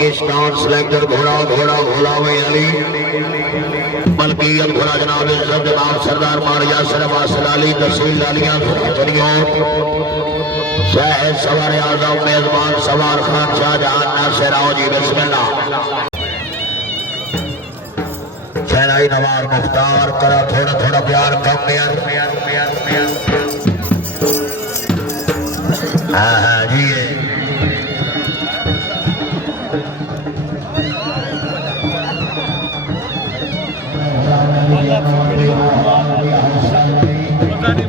Pakistan selector घोड़ा घोड़ा घोड़ा अली मलकियत घोड़ा जनाब इज्जत जनाब सरदार मारिया सरबा सलाली तहसील लालियां शाह सवार आजम मेजबान सवार खान शाहजहां नासिर आओ जी बिस्मिल्लाह शहनाई नवार मुख्तार करा थोड़ा थोड़ा प्यार कम यार हाँ जी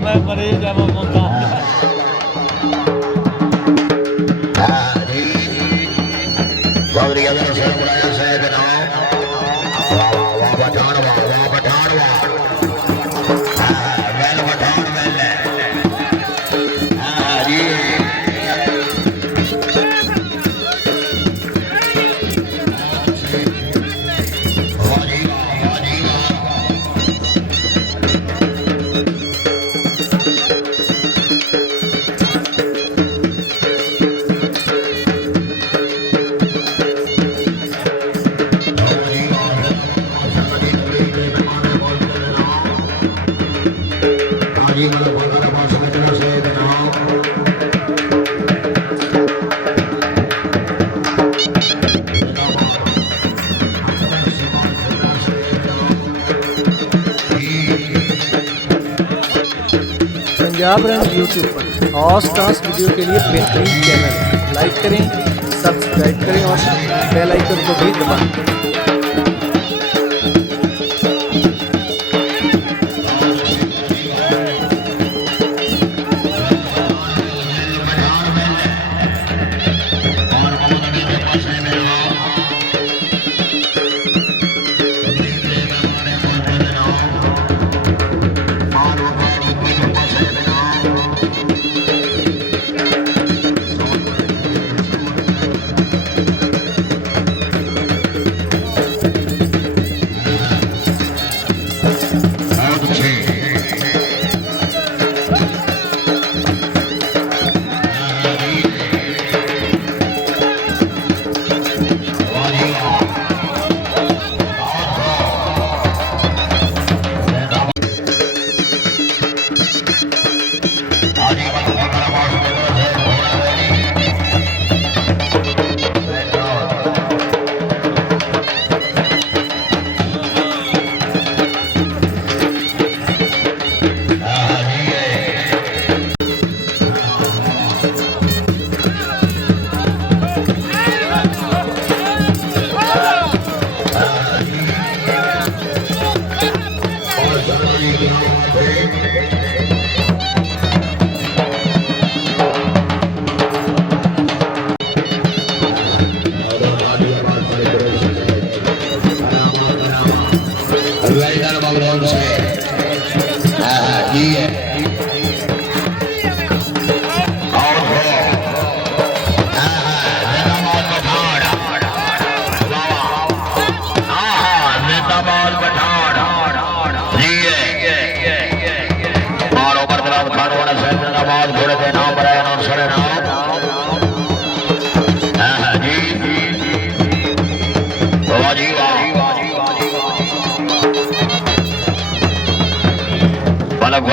मैं मरे जावा मौका चौधरी अगर से बुलाया सैयद नाम वाह वाह पठान वाह वेल पठान वेल हाँ जी पंजाब रंग यूट्यूब पर खास वीडियो के लिए बेहतरीन चैनल लाइक करें, सब्सक्राइब करें और बेल आइकन को भी दबाएं।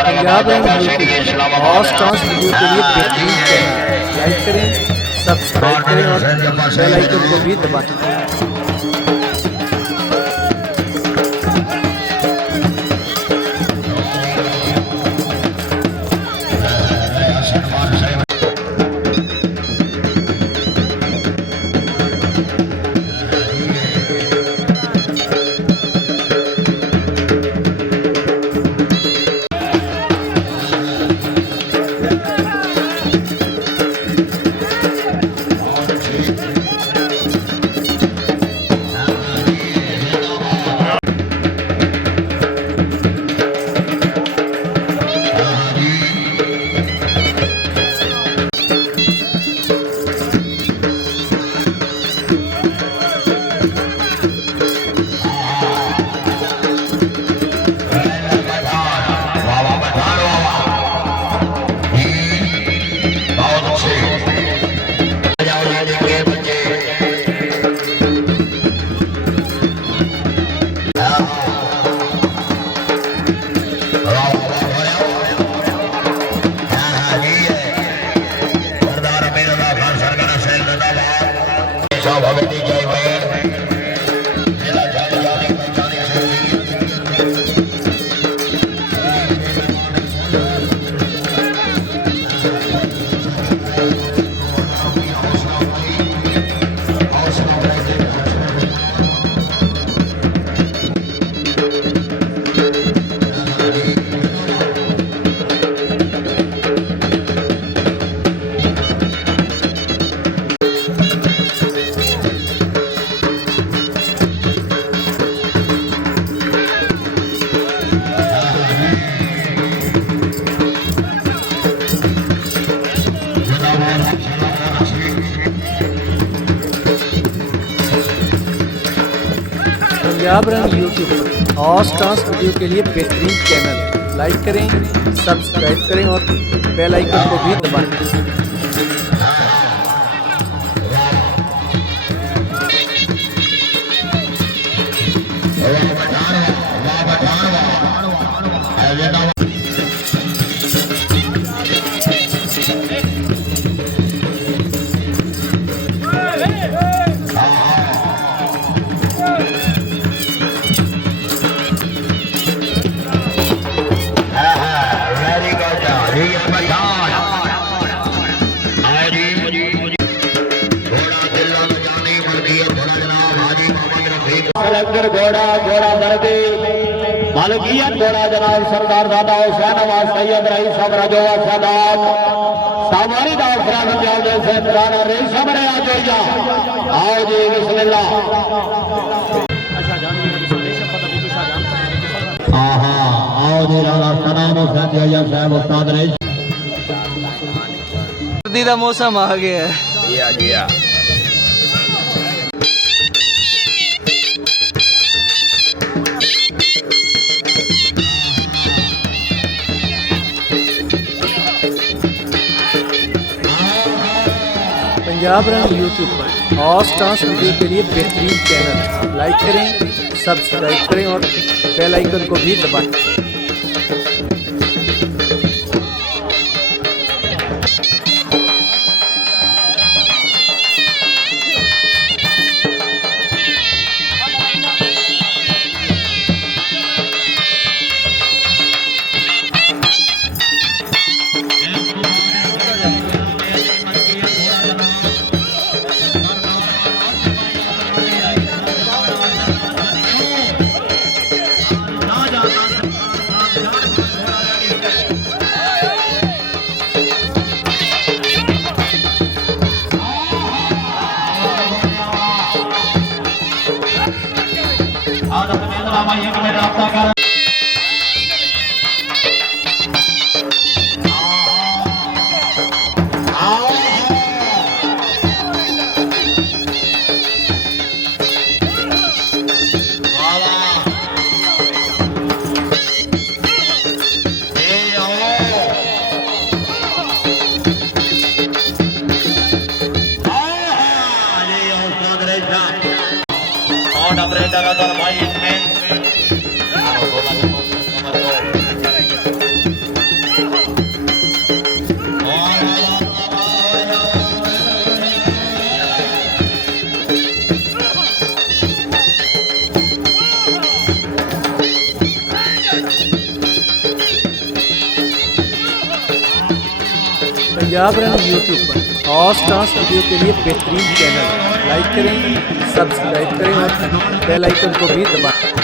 पंजाब रंग यूट्यूब खास वीडियो के लिए बेहतरीन चैनल लाइक करें, सब्सक्राइब करें और बेल आइकन को भी दबाएं। साहब हवेली जय भैया मेरा जाने जाने पहचाने छोड़ी पंजाब रंग यूट्यूब पर और स्टार्स वीडियो के लिए बेहतरीन चैनल है। लाइक करें, सब्सक्राइब करें और बेल आइकन को भी दबाएं। कलेक्टर घोड़ा घोड़ा दर्दी मालकियत घोड़ा जनाब सरदार दादा हुसैन नवाज सैयद रईस साहब राजोवा सादात सामारी दास पंजाब जैसे पुराना रईस साहब ने आ जाइया आओ जी बिस्मिल्लाह आओ जी राणा सलाम हुसैन जैया साहब उस्ताद रईस सर्दी का मौसम आ गया है। पंजाब रंग यूट्यूब पर और स्टार्स वीडियो के लिए बेहतरीन चैनल है। लाइक करें, सब्सक्राइब करें और बेल आइकन को भी दबाएं। पंजाब रंग यूट्यूब पर और स्टार्स वीडियो के लिए बेहतरीन चैनल है। लाइक करें, सब्सक्राइब करें और बेल आइकन को भी दबाएं।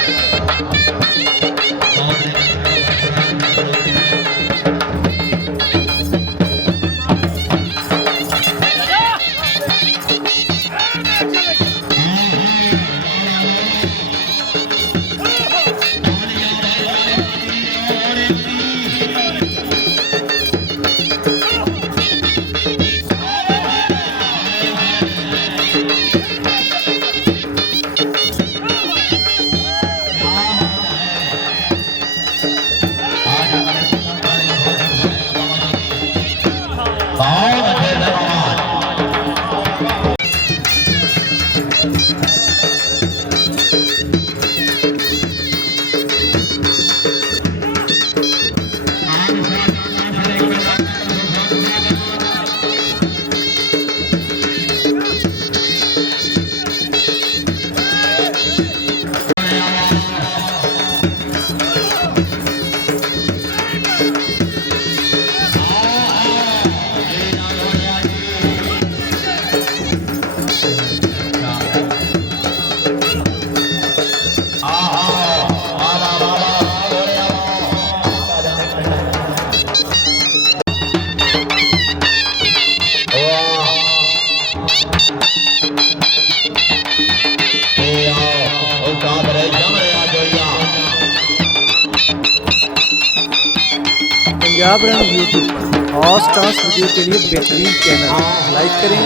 पंजाब रन यूट्यूब पर हॉर्स टास्क वीडियो के लिए बेहतरीन चैनल। लाइक करें,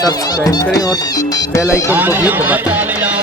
सब्सक्राइब करें और बेल आइकन को भी दबा दें।